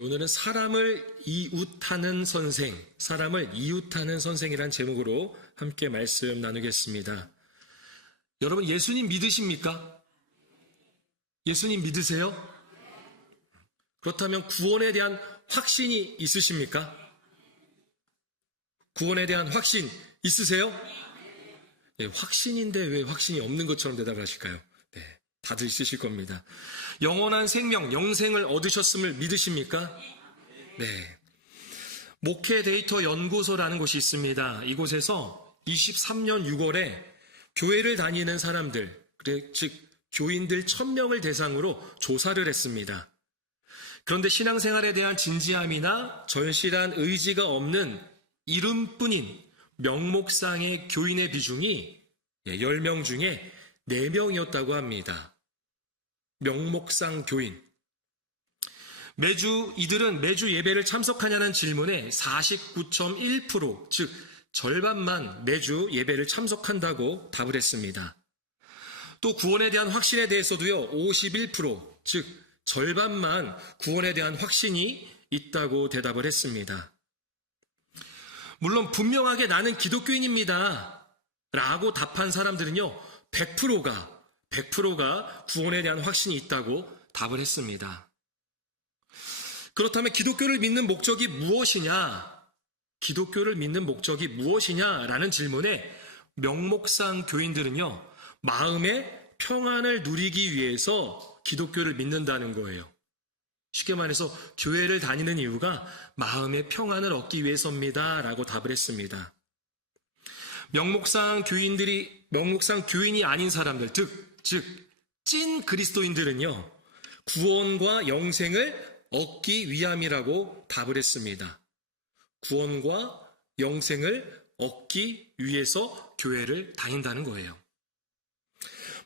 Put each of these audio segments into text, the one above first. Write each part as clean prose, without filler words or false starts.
오늘은 사람을 이웃하는 선생이란 제목으로 함께 말씀 나누겠습니다. 여러분, 예수님 믿으십니까? 예수님 믿으세요? 그렇다면 구원에 대한 확신이 있으십니까? 구원에 대한 확신 있으세요? 네, 확신인데 왜 확신이 없는 것처럼 대답을 하실까요? 네, 다들 있으실 겁니다. 영원한 생명, 영생을 얻으셨음을 믿으십니까? 네. 목회 데이터 연구소라는 곳이 있습니다. 이곳에서 23년 6월에 교회를 다니는 사람들, 즉 교인들 1000명을 대상으로 조사를 했습니다. 그런데 신앙생활에 대한 진지함이나 절실한 의지가 없는 이름뿐인 명목상의 교인의 비중이 10명 중에 4명이었다고 합니다. 명목상 교인. 이들은 매주 예배를 참석하냐는 질문에 49.1%, 즉 절반만 매주 예배를 참석한다고 답을 했습니다. 또 구원에 대한 확신에 대해서도요, 51%, 즉 절반만 구원에 대한 확신이 있다고 대답을 했습니다. 물론 분명하게 나는 기독교인입니다 라고 답한 사람들은요, 100%가 구원에 대한 확신이 있다고 답을 했습니다. 그렇다면 기독교를 믿는 목적이 무엇이냐라는 질문에 명목상 교인들은요, 마음의 평안을 누리기 위해서 기독교를 믿는다는 거예요. 쉽게 말해서 교회를 다니는 이유가 마음의 평안을 얻기 위해서입니다 라고 답을 했습니다. 명목상 교인이 아닌 사람들, 즉 찐 그리스도인들은요, 구원과 영생을 얻기 위함이라고 답을 했습니다. 구원과 영생을 얻기 위해서 교회를 다닌다는 거예요.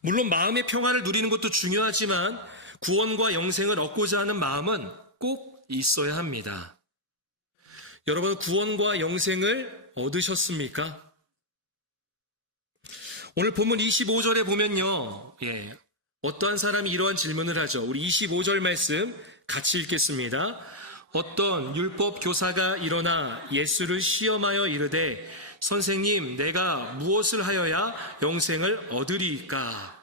물론 마음의 평안을 누리는 것도 중요하지만 구원과 영생을 얻고자 하는 마음은 꼭 있어야 합니다. 여러분, 구원과 영생을 얻으셨습니까? 오늘 본문 25절에 보면요, 어떠한 사람이 이러한 질문을 하죠. 우리 25절 말씀 같이 읽겠습니다. 어떤 율법 교사가 일어나 예수를 시험하여 이르되 선생님, 내가 무엇을 하여야 영생을 얻으리이까?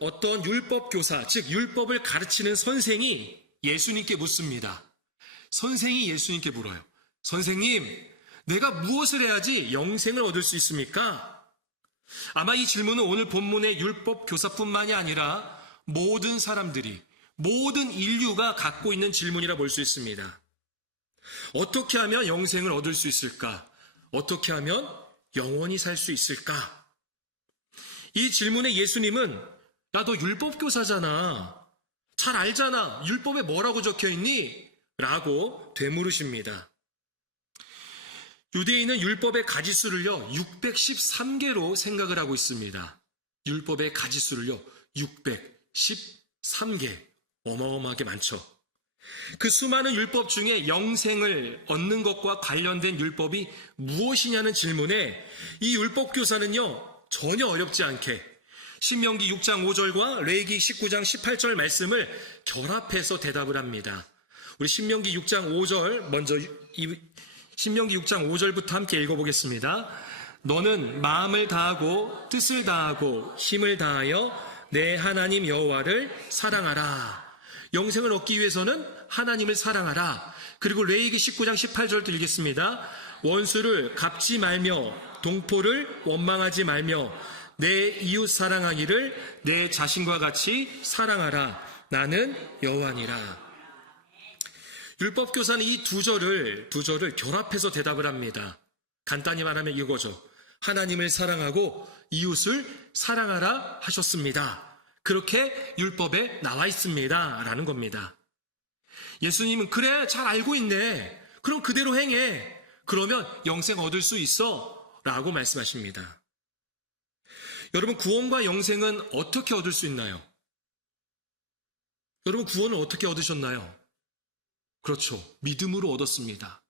어떤 율법 교사, 즉 율법을 가르치는 선생이 예수님께 묻습니다. 선생이 예수님께 물어요. 선생님, 내가 무엇을 해야지 영생을 얻을 수 있습니까? 아마 이 질문은 오늘 본문의 율법 교사뿐만이 아니라 모든 사람들이, 모든 인류가 갖고 있는 질문이라 볼 수 있습니다. 어떻게 하면 영생을 얻을 수 있을까? 어떻게 하면 영원히 살 수 있을까? 이 질문에 예수님은 야, 너 율법 교사잖아. 잘 알잖아. 율법에 뭐라고 적혀 있니? 라고 되물으십니다. 유대인은 율법의 가지수를요, 613개로 생각을 하고 있습니다. 율법의 가지수를요, 613개. 어마어마하게 많죠. 그 수많은 율법 중에 영생을 얻는 것과 관련된 율법이 무엇이냐는 질문에 이 율법 교사는요, 전혀 어렵지 않게 신명기 6장 5절과 레위기 19장 18절 말씀을 결합해서 대답을 합니다. 우리 신명기 6장 5절부터 함께 읽어보겠습니다. 너는 마음을 다하고 뜻을 다하고 힘을 다하여 내 하나님 여호와를 사랑하라. 영생을 얻기 위해서는 하나님을 사랑하라. 그리고 레위기 19장 18절도 읽겠습니다. 원수를 갚지 말며 동포를 원망하지 말며 내 이웃 사랑하기를 내 자신과 같이 사랑하라. 나는 여호와니라. 율법교사는 이 두 절을 결합해서 대답을 합니다. 간단히 말하면 이거죠. 하나님을 사랑하고 이웃을 사랑하라 하셨습니다. 그렇게 율법에 나와 있습니다 라는 겁니다. 예수님은 그래, 잘 알고 있네. 그럼 그대로 행해. 그러면 영생 얻을 수 있어 라고 말씀하십니다. 여러분, 구원과 영생은 어떻게 얻을 수 있나요? 여러분, 구원을 어떻게 얻으셨나요? 그렇죠. 믿음으로 얻었습니다.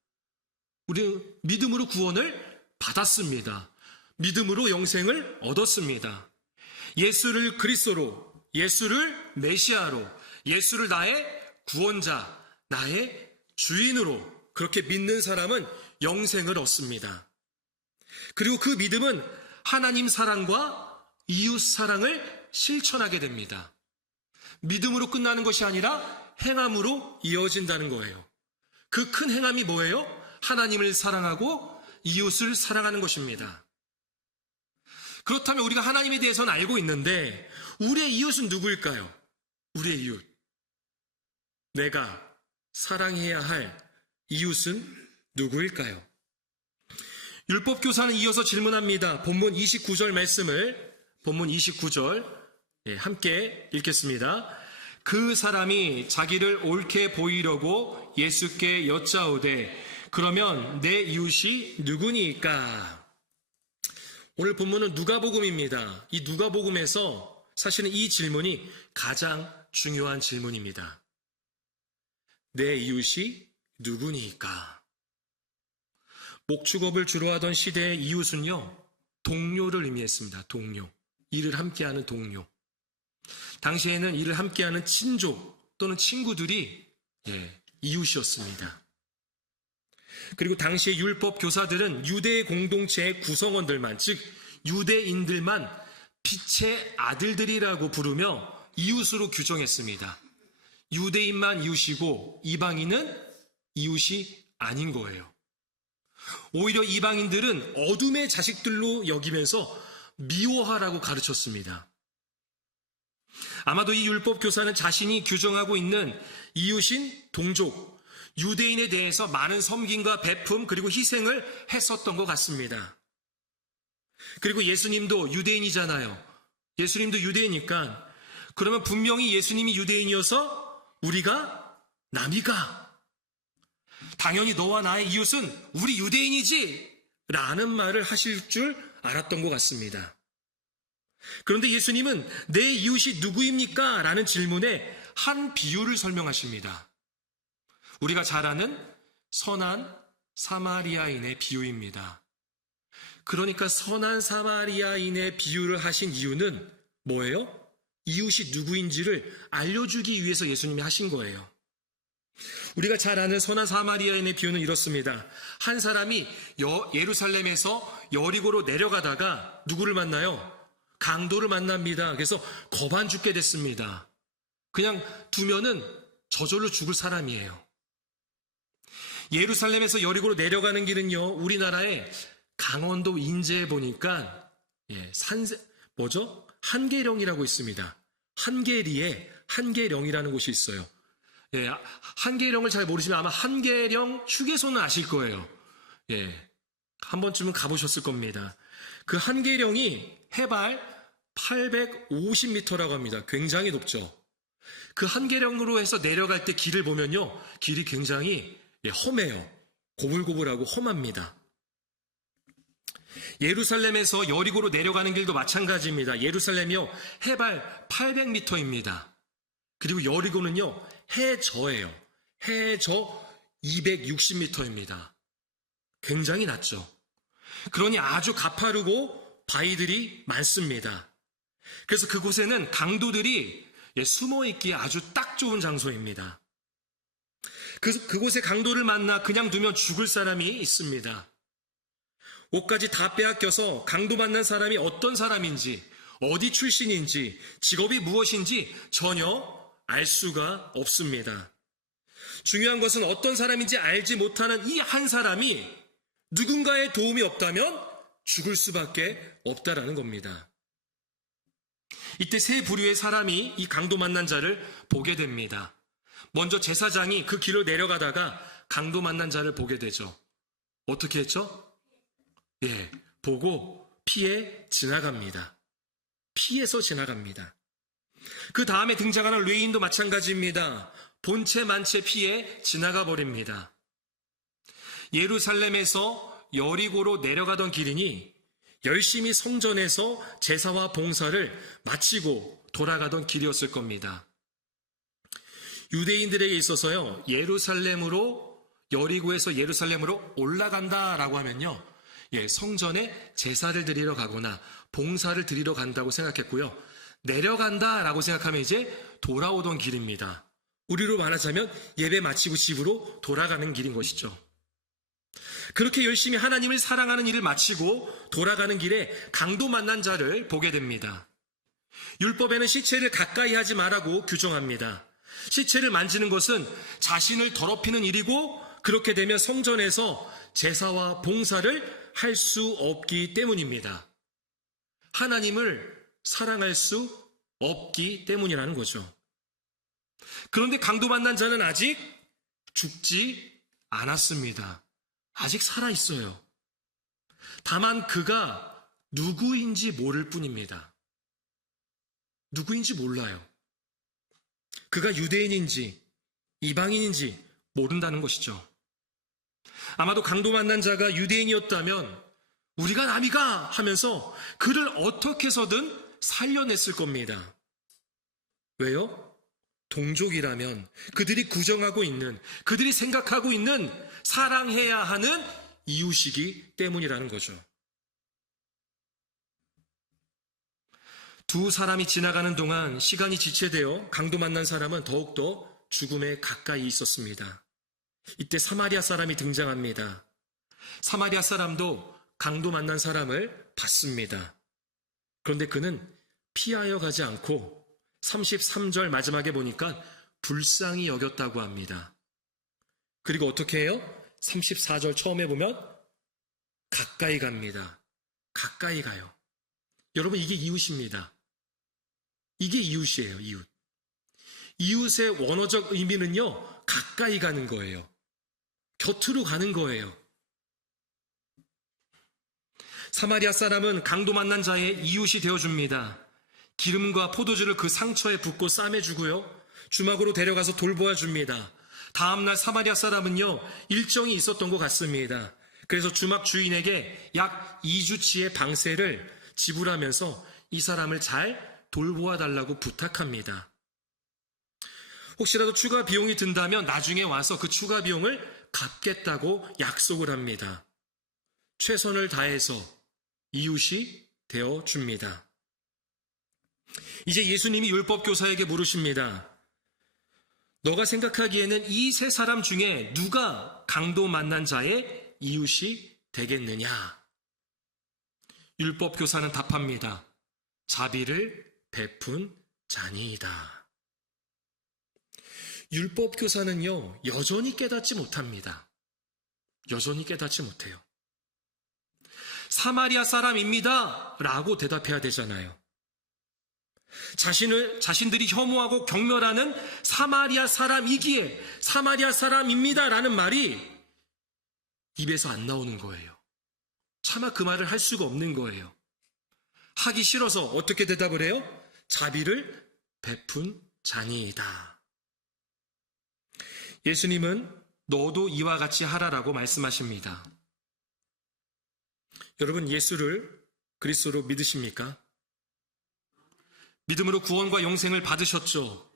우리 믿음으로 구원을 받았습니다. 믿음으로 영생을 얻었습니다. 예수를 그리스도로, 예수를 메시아로, 예수를 나의 구원자, 나의 주인으로 그렇게 믿는 사람은 영생을 얻습니다. 그리고 그 믿음은 하나님 사랑과 이웃 사랑을 실천하게 됩니다. 믿음으로 끝나는 것이 아니라 행함으로 이어진다는 거예요. 그 큰 행함이 뭐예요? 하나님을 사랑하고 이웃을 사랑하는 것입니다. 그렇다면 우리가 하나님에 대해서는 알고 있는데 우리의 이웃은 누구일까요? 우리의 이웃. 내가 사랑해야 할 이웃은 누구일까요? 율법교사는 이어서 질문합니다. 본문 29절 말씀을 본문 29절 함께 읽겠습니다. 그 사람이 자기를 옳게 보이려고 예수께 여짜오되 그러면 내 이웃이 누구니까? 오늘 본문은 누가복음입니다. 이 누가복음에서 사실은 이 질문이 가장 중요한 질문입니다. 내 이웃이 누구니까? 목축업을 주로 하던 시대의 이웃은요, 동료를 의미했습니다. 동료. 일을 함께하는 동료. 당시에는 일을 함께하는 친족 또는 친구들이 이웃이었습니다. 그리고 당시의 율법 교사들은 유대 공동체의 구성원들만, 즉 유대인들만 빛의 아들들이라고 부르며 이웃으로 규정했습니다. 유대인만 이웃이고 이방인은 이웃이 아닌 거예요. 오히려 이방인들은 어둠의 자식들로 여기면서 미워하라고 가르쳤습니다. 아마도 이 율법 교사는 자신이 규정하고 있는 이웃인 동족, 유대인에 대해서 많은 섬김과 베품 그리고 희생을 했었던 것 같습니다. 그리고 예수님도 유대인이잖아요. 예수님도 유대인이니까 그러면 분명히 예수님이 유대인이어서 우리가 남이가 당연히 너와 나의 이웃은 우리 유대인이지 라는 말을 하실 줄 알았던 것 같습니다. 그런데 예수님은 내 이웃이 누구입니까? 라는 질문에 한 비유를 설명하십니다. 우리가 잘 아는 선한 사마리아인의 비유입니다. 그러니까 선한 사마리아인의 비유를 하신 이유는 뭐예요? 이웃이 누구인지를 알려주기 위해서 예수님이 하신 거예요. 우리가 잘 아는 선한 사마리아인의 비유는 이렇습니다. 한 사람이 예루살렘에서 여리고로 내려가다가 누구를 만나요? 강도를 만납니다. 그래서 겁안 죽게 됐습니다. 그냥 두면은 저절로 죽을 사람이에요. 예루살렘에서 여리고로 내려가는 길은요, 우리나라의 강원도 인제에 보니까 한계령이라고 있습니다. 한계리에 한계령이라는 곳이 있어요. 한계령을 잘 모르시면 아마 한계령 휴게소는 아실 거예요. 한 번쯤은 가보셨을 겁니다. 그 한계령이 해발 850m라고 합니다. 굉장히 높죠. 그 한계령으로 해서 내려갈 때 길을 보면요, 길이 굉장히 험해요. 고불고불하고 험합니다. 예루살렘에서 여리고로 내려가는 길도 마찬가지입니다. 예루살렘이요, 해발 800m입니다. 그리고 여리고는요, 해저예요. 해저 260m입니다. 굉장히 낮죠. 그러니 아주 가파르고 바위들이 많습니다. 그래서 그곳에는 강도들이 숨어있기에 아주 딱 좋은 장소입니다. 그곳에 강도를 만나 그냥 두면 죽을 사람이 있습니다. 옷까지 다 빼앗겨서 강도 만난 사람이 어떤 사람인지, 어디 출신인지, 직업이 무엇인지 전혀 알 수가 없습니다. 중요한 것은 어떤 사람인지 알지 못하는 이 한 사람이 누군가의 도움이 없다면 죽을 수밖에 없다라는 겁니다. 이때 세 부류의 사람이 이 강도 만난 자를 보게 됩니다. 먼저 제사장이 그 길을 내려가다가 강도 만난 자를 보게 되죠. 어떻게 했죠? 보고 피해 지나갑니다. 피해서 지나갑니다. 그 다음에 등장하는 레위인도 마찬가지입니다. 본체 만체 피해 지나가 버립니다. 예루살렘에서 여리고로 내려가던 길이니 열심히 성전에서 제사와 봉사를 마치고 돌아가던 길이었을 겁니다. 유대인들에게 있어서요, 여리고에서 예루살렘으로 올라간다라고 하면요, 성전에 제사를 드리러 가거나 봉사를 드리러 간다고 생각했고요. 내려간다라고 생각하면 이제 돌아오던 길입니다. 우리로 말하자면 예배 마치고 집으로 돌아가는 길인 것이죠. 그렇게 열심히 하나님을 사랑하는 일을 마치고 돌아가는 길에 강도 만난 자를 보게 됩니다. 율법에는 시체를 가까이 하지 말라고 규정합니다. 시체를 만지는 것은 자신을 더럽히는 일이고, 그렇게 되면 성전에서 제사와 봉사를 할 수 없기 때문입니다. 하나님을 사랑할 수 없기 때문이라는 거죠. 그런데 강도 만난 자는 아직 죽지 않았습니다. 아직 살아있어요. 다만 그가 누구인지 모를 뿐입니다. 누구인지 몰라요. 그가 유대인인지 이방인인지 모른다는 것이죠. 아마도 강도 만난 자가 유대인이었다면 우리가 남이가 하면서 그를 어떻게 해서든 살려냈을 겁니다. 왜요? 동족이라면 그들이 구정하고 있는, 그들이 생각하고 있는 사랑해야 하는 이웃이기 때문이라는 거죠. 두 사람이 지나가는 동안 시간이 지체되어 강도 만난 사람은 더욱더 죽음에 가까이 있었습니다. 이때 사마리아 사람이 등장합니다. 사마리아 사람도 강도 만난 사람을 봤습니다. 그런데 그는 피하여 가지 않고 33절 마지막에 보니까 불쌍히 여겼다고 합니다. 그리고 어떻게 해요? 34절 처음에 보면 가까이 갑니다. 가까이 가요. 여러분, 이게 이웃입니다. 이게 이웃이에요, 이웃. 이웃의 원어적 의미는요, 가까이 가는 거예요. 곁으로 가는 거예요. 사마리아 사람은 강도 만난 자의 이웃이 되어줍니다. 기름과 포도주를 그 상처에 붓고 싸매주고요, 주막으로 데려가서 돌보아 줍니다. 다음날 사마리아 사람은요, 일정이 있었던 것 같습니다. 그래서 주막 주인에게 약 2주치의 방세를 지불하면서 이 사람을 잘 돌보아 달라고 부탁합니다. 혹시라도 추가 비용이 든다면 나중에 와서 그 추가 비용을 갚겠다고 약속을 합니다. 최선을 다해서 이웃이 되어줍니다. 이제 예수님이 율법교사에게 물으십니다. 너가 생각하기에는 이 세 사람 중에 누가 강도 만난 자의 이웃이 되겠느냐? 율법교사는 답합니다. 자비를 베푼 자니이다. 율법교사는요, 여전히 깨닫지 못합니다. 여전히 깨닫지 못해요. 사마리아 사람입니다 라고 대답해야 되잖아요. 자신들이 혐오하고 경멸하는 사마리아 사람이기에 사마리아 사람입니다 라는 말이 입에서 안 나오는 거예요. 차마 그 말을 할 수가 없는 거예요. 하기 싫어서 어떻게 대답을 해요? 자비를 베푼 자니이다. 예수님은 너도 이와 같이 하라라고 말씀하십니다. 여러분, 예수를 그리스도로 믿으십니까? 믿음으로 구원과 영생을 받으셨죠.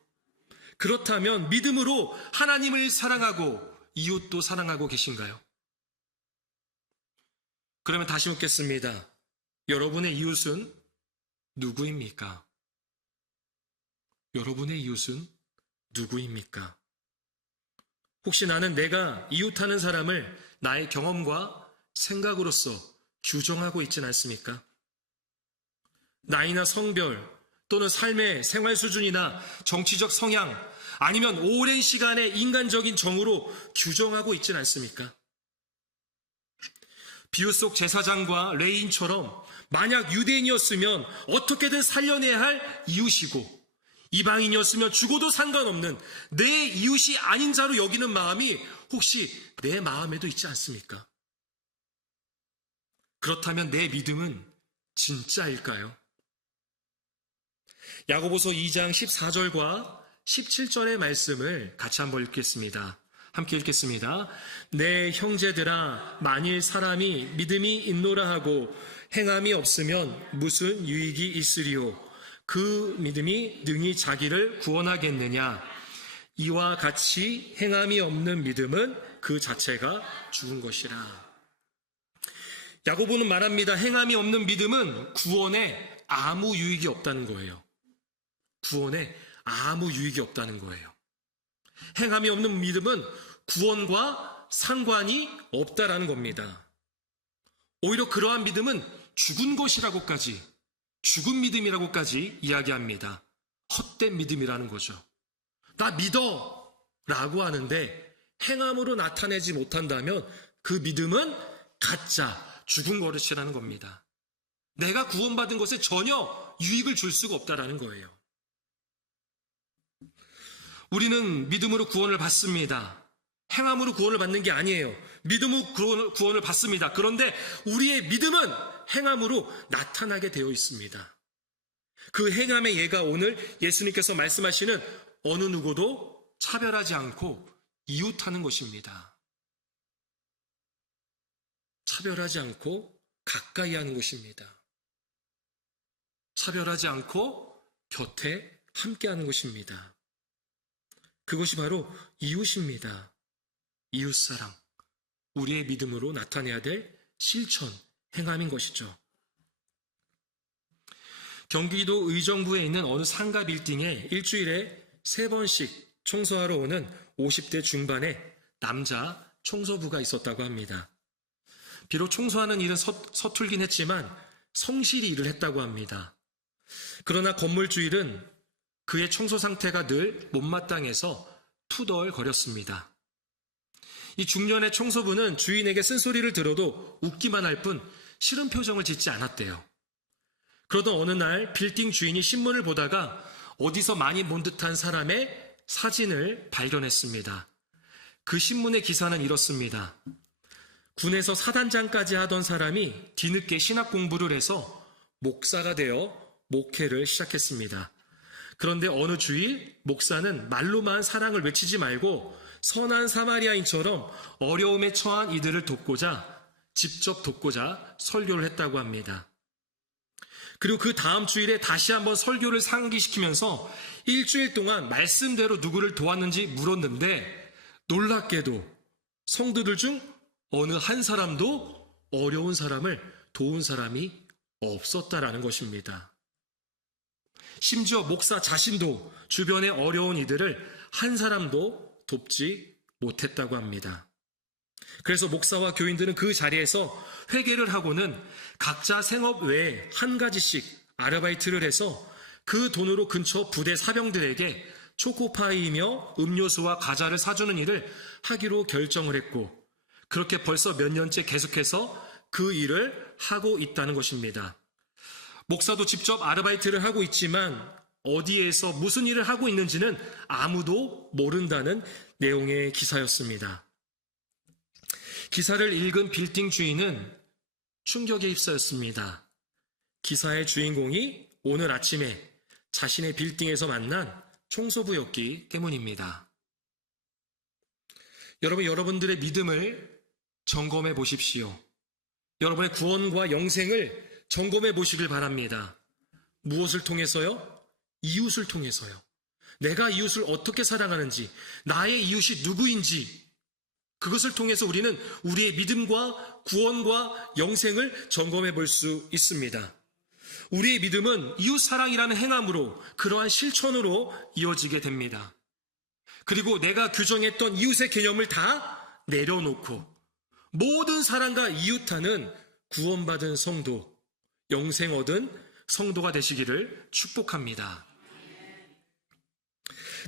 그렇다면 믿음으로 하나님을 사랑하고 이웃도 사랑하고 계신가요? 그러면 다시 묻겠습니다. 여러분의 이웃은 누구입니까? 여러분의 이웃은 누구입니까? 혹시 나는 내가 이웃하는 사람을 나의 경험과 생각으로서 규정하고 있지는 않습니까? 나이나 성별 또는 삶의 생활 수준이나 정치적 성향 아니면 오랜 시간의 인간적인 정으로 규정하고 있지는 않습니까? 비유 속 제사장과 레위인처럼 만약 유대인이었으면 어떻게든 살려내야 할 이웃이고 이방인이었으면 죽어도 상관없는 내 이웃이 아닌 자로 여기는 마음이 혹시 내 마음에도 있지 않습니까? 그렇다면 내 믿음은 진짜일까요? 야고보서 2장 14절과 17절의 말씀을 같이 한번 읽겠습니다. 함께 읽겠습니다. 내 형제들아, 만일 사람이 믿음이 있노라 하고 행함이 없으면 무슨 유익이 있으리요? 그 믿음이 능히 자기를 구원하겠느냐? 이와 같이 행함이 없는 믿음은 그 자체가 죽은 것이라. 야고보는 말합니다. 행함이 없는 믿음은 구원에 아무 유익이 없다는 거예요. 구원에 아무 유익이 없다는 거예요. 행함이 없는 믿음은 구원과 상관이 없다라는 겁니다. 오히려 그러한 믿음은 죽은 것이라고까지, 죽은 믿음이라고까지 이야기합니다. 헛된 믿음이라는 거죠. 나 믿어! 라고 하는데 행함으로 나타내지 못한다면 그 믿음은 가짜, 죽은 버릇이라는 겁니다. 내가 구원받은 것에 전혀 유익을 줄 수가 없다라는 거예요. 우리는 믿음으로 구원을 받습니다. 행함으로 구원을 받는 게 아니에요. 믿음으로 구원을 받습니다. 그런데 우리의 믿음은 행함으로 나타나게 되어 있습니다. 그 행함의 예가 오늘 예수님께서 말씀하시는 어느 누구도 차별하지 않고 이웃하는 것입니다. 차별하지 않고 가까이 하는 것입니다. 차별하지 않고 곁에 함께하는 것입니다. 그것이 바로 이웃입니다. 이웃사랑, 우리의 믿음으로 나타내야 될 실천, 행함인 것이죠. 경기도 의정부에 있는 어느 상가 빌딩에 일주일에 3번씩 청소하러 오는 50대 중반의 남자 청소부가 있었다고 합니다. 비록 청소하는 일은 서툴긴 했지만 성실히 일을 했다고 합니다. 그러나 건물주일은 그의 청소 상태가 늘 못마땅해서 투덜거렸습니다. 이 중년의 청소부는 주인에게 쓴소리를 들어도 웃기만 할 뿐 싫은 표정을 짓지 않았대요. 그러던 어느 날 빌딩 주인이 신문을 보다가 어디서 많이 본 듯한 사람의 사진을 발견했습니다. 그 신문의 기사는 이렇습니다. 군에서 사단장까지 하던 사람이 뒤늦게 신학 공부를 해서 목사가 되어 목회를 시작했습니다. 그런데 어느 주일 목사는 말로만 사랑을 외치지 말고 선한 사마리아인처럼 어려움에 처한 이들을 직접 돕고자 설교를 했다고 합니다. 그리고 그 다음 주일에 다시 한번 설교를 상기시키면서 일주일 동안 말씀대로 누구를 도왔는지 물었는데 놀랍게도 성도들 중 어느 한 사람도 어려운 사람을 도운 사람이 없었다라는 것입니다. 심지어 목사 자신도 주변의 어려운 이들을 한 사람도 돕지 못했다고 합니다. 그래서 목사와 교인들은 그 자리에서 회개를 하고는 각자 생업 외에 한 가지씩 아르바이트를 해서 그 돈으로 근처 부대 사병들에게 초코파이이며 음료수와 과자를 사주는 일을 하기로 결정을 했고 그렇게 벌써 몇 년째 계속해서 그 일을 하고 있다는 것입니다. 목사도 직접 아르바이트를 하고 있지만 어디에서 무슨 일을 하고 있는지는 아무도 모른다는 내용의 기사였습니다. 기사를 읽은 빌딩 주인은 충격에 휩싸였습니다. 기사의 주인공이 오늘 아침에 자신의 빌딩에서 만난 청소부였기 때문입니다. 여러분들의 믿음을 점검해 보십시오. 여러분의 구원과 영생을 점검해 보시길 바랍니다. 무엇을 통해서요? 이웃을 통해서요. 내가 이웃을 어떻게 사랑하는지, 나의 이웃이 누구인지, 그것을 통해서 우리는 우리의 믿음과 구원과 영생을 점검해 볼 수 있습니다. 우리의 믿음은 이웃 사랑이라는 행함으로, 그러한 실천으로 이어지게 됩니다. 그리고 내가 규정했던 이웃의 개념을 다 내려놓고 모든 사람과 이웃하는 구원받은 성도, 영생 얻은 성도가 되시기를 축복합니다.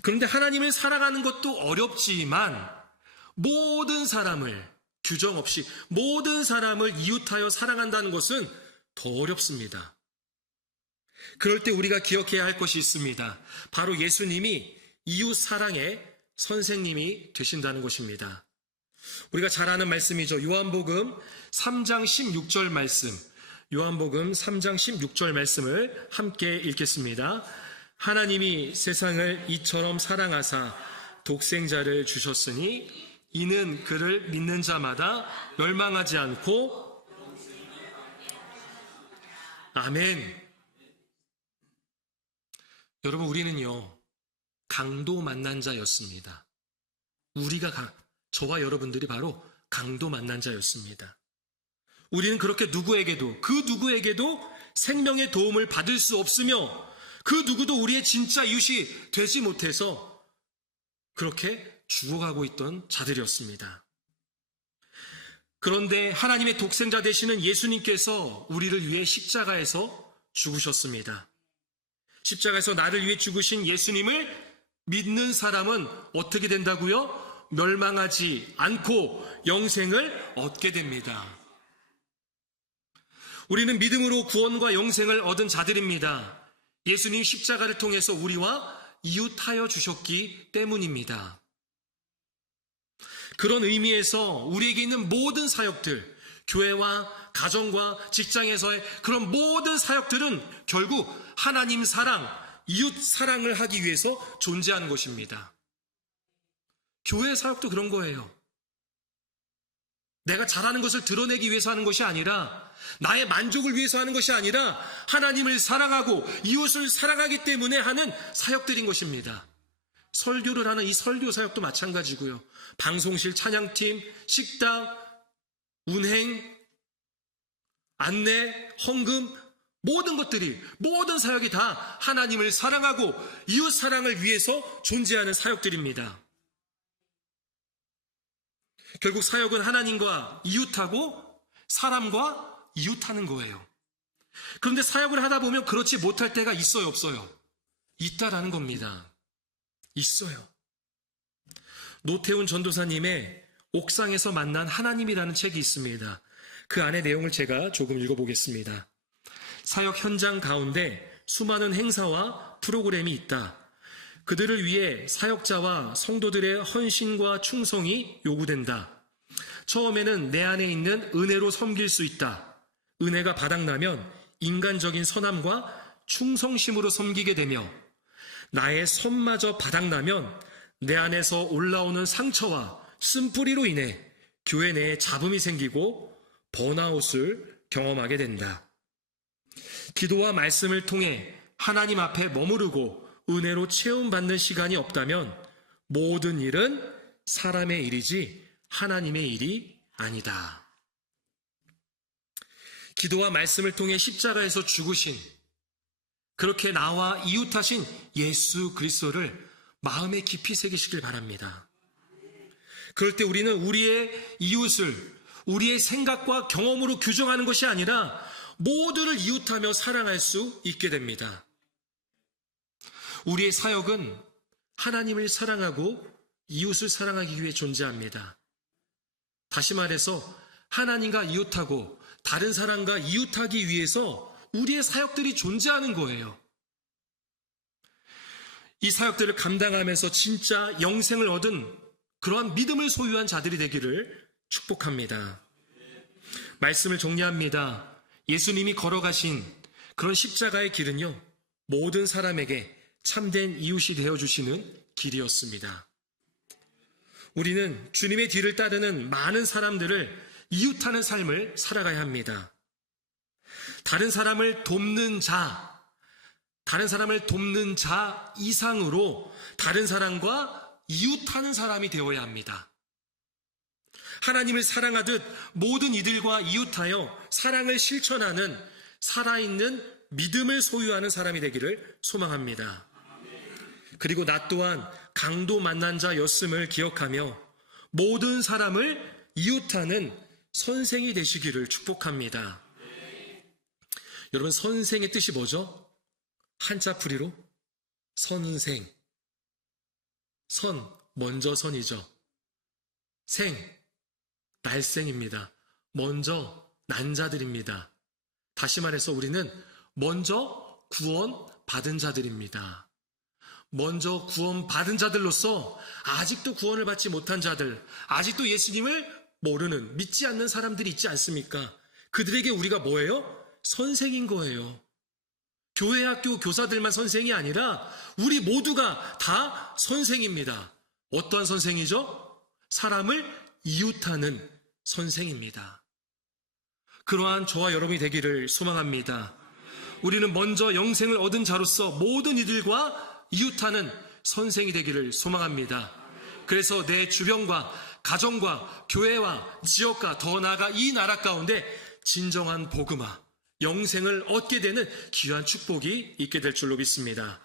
그런데 하나님을 사랑하는 것도 어렵지만 모든 사람을 규정 없이 모든 사람을 이웃하여 사랑한다는 것은 더 어렵습니다. 그럴 때 우리가 기억해야 할 것이 있습니다. 바로 예수님이 이웃 사랑의 선생님이 되신다는 것입니다. 우리가 잘 아는 말씀이죠. 요한복음 3장 16절 말씀, 요한복음 3장 16절 말씀을 함께 읽겠습니다. 하나님이 세상을 이처럼 사랑하사 독생자를 주셨으니 이는 그를 믿는 자마다 멸망하지 않고 아멘. 여러분, 우리는요 강도 만난 자였습니다. 저와 여러분들이 바로 강도 만난 자였습니다. 우리는 그렇게 그 누구에게도 생명의 도움을 받을 수 없으며 그 누구도 우리의 진짜 이웃이 되지 못해서 그렇게 죽어가고 있던 자들이었습니다. 그런데 하나님의 독생자 되시는 예수님께서 우리를 위해 십자가에서 죽으셨습니다. 십자가에서 나를 위해 죽으신 예수님을 믿는 사람은 어떻게 된다고요? 멸망하지 않고 영생을 얻게 됩니다. 우리는 믿음으로 구원과 영생을 얻은 자들입니다. 예수님 십자가를 통해서 우리와 이웃하여 주셨기 때문입니다. 그런 의미에서 우리에게 있는 모든 사역들, 교회와 가정과 직장에서의 그런 모든 사역들은 결국 하나님 사랑, 이웃 사랑을 하기 위해서 존재하는 것입니다. 교회 사역도 그런 거예요. 내가 잘하는 것을 드러내기 위해서 하는 것이 아니라, 나의 만족을 위해서 하는 것이 아니라 하나님을 사랑하고 이웃을 사랑하기 때문에 하는 사역들인 것입니다. 설교를 하는 이 설교 사역도 마찬가지고요. 방송실 찬양팀, 식당, 운행, 안내, 헌금, 모든 것들이, 모든 사역이 다 하나님을 사랑하고 이웃 사랑을 위해서 존재하는 사역들입니다. 결국 사역은 하나님과 이웃하고 사람과 이웃하는 거예요. 그런데 사역을 하다 보면 그렇지 못할 때가 있어요, 없어요? 있다라는 겁니다. 있어요. 노태훈 전도사님의 옥상에서 만난 하나님이라는 책이 있습니다. 그 안의 내용을 제가 조금 읽어보겠습니다. 사역 현장 가운데 수많은 행사와 프로그램이 있다. 그들을 위해 사역자와 성도들의 헌신과 충성이 요구된다. 처음에는 내 안에 있는 은혜로 섬길 수 있다. 은혜가 바닥나면 인간적인 선함과 충성심으로 섬기게 되며, 나의 선마저 바닥나면 내 안에서 올라오는 상처와 쓴뿌리로 인해 교회 내에 잡음이 생기고 번아웃을 경험하게 된다. 기도와 말씀을 통해 하나님 앞에 머무르고 은혜로 체험받는 시간이 없다면 모든 일은 사람의 일이지 하나님의 일이 아니다. 기도와 말씀을 통해 십자가에서 죽으신, 그렇게 나와 이웃하신 예수 그리스도를 마음에 깊이 새기시길 바랍니다. 그럴 때 우리는 우리의 이웃을 우리의 생각과 경험으로 규정하는 것이 아니라 모두를 이웃하며 사랑할 수 있게 됩니다. 우리의 사역은 하나님을 사랑하고 이웃을 사랑하기 위해 존재합니다. 다시 말해서 하나님과 이웃하고 다른 사람과 이웃하기 위해서 우리의 사역들이 존재하는 거예요. 이 사역들을 감당하면서 진짜 영생을 얻은 그러한 믿음을 소유한 자들이 되기를 축복합니다. 말씀을 정리합니다. 예수님이 걸어가신 그런 십자가의 길은요, 모든 사람에게 참된 이웃이 되어주시는 길이었습니다. 우리는 주님의 뒤를 따르는 많은 사람들을 이웃하는 삶을 살아가야 합니다. 다른 사람을 돕는 자 이상으로 다른 사람과 이웃하는 사람이 되어야 합니다. 하나님을 사랑하듯 모든 이들과 이웃하여 사랑을 실천하는 살아있는 믿음을 소유하는 사람이 되기를 소망합니다. 그리고 나 또한 강도 만난 자였음을 기억하며 모든 사람을 이웃하는 선생이 되시기를 축복합니다. 여러분, 선생의 뜻이 뭐죠? 한자풀이로 선생. 선, 먼저 선이죠. 생, 날생입니다. 먼저 난 자들입니다. 다시 말해서 우리는 먼저 구원받은 자들입니다. 먼저 구원받은 자들로서 아직도 구원을 받지 못한 자들, 아직도 예수님을 모르는, 믿지 않는 사람들이 있지 않습니까? 그들에게 우리가 뭐예요? 선생인 거예요. 교회 학교 교사들만 선생이 아니라 우리 모두가 다 선생입니다. 어떠한 선생이죠? 사람을 이웃하는 선생입니다. 그러한 저와 여러분이 되기를 소망합니다. 우리는 먼저 영생을 얻은 자로서 모든 이들과 이웃하는 선생이 되기를 소망합니다. 그래서 내 주변과 가정과 교회와 지역과 더 나아가 이 나라 가운데 진정한 복음화, 영생을 얻게 되는 귀한 축복이 있게 될 줄로 믿습니다.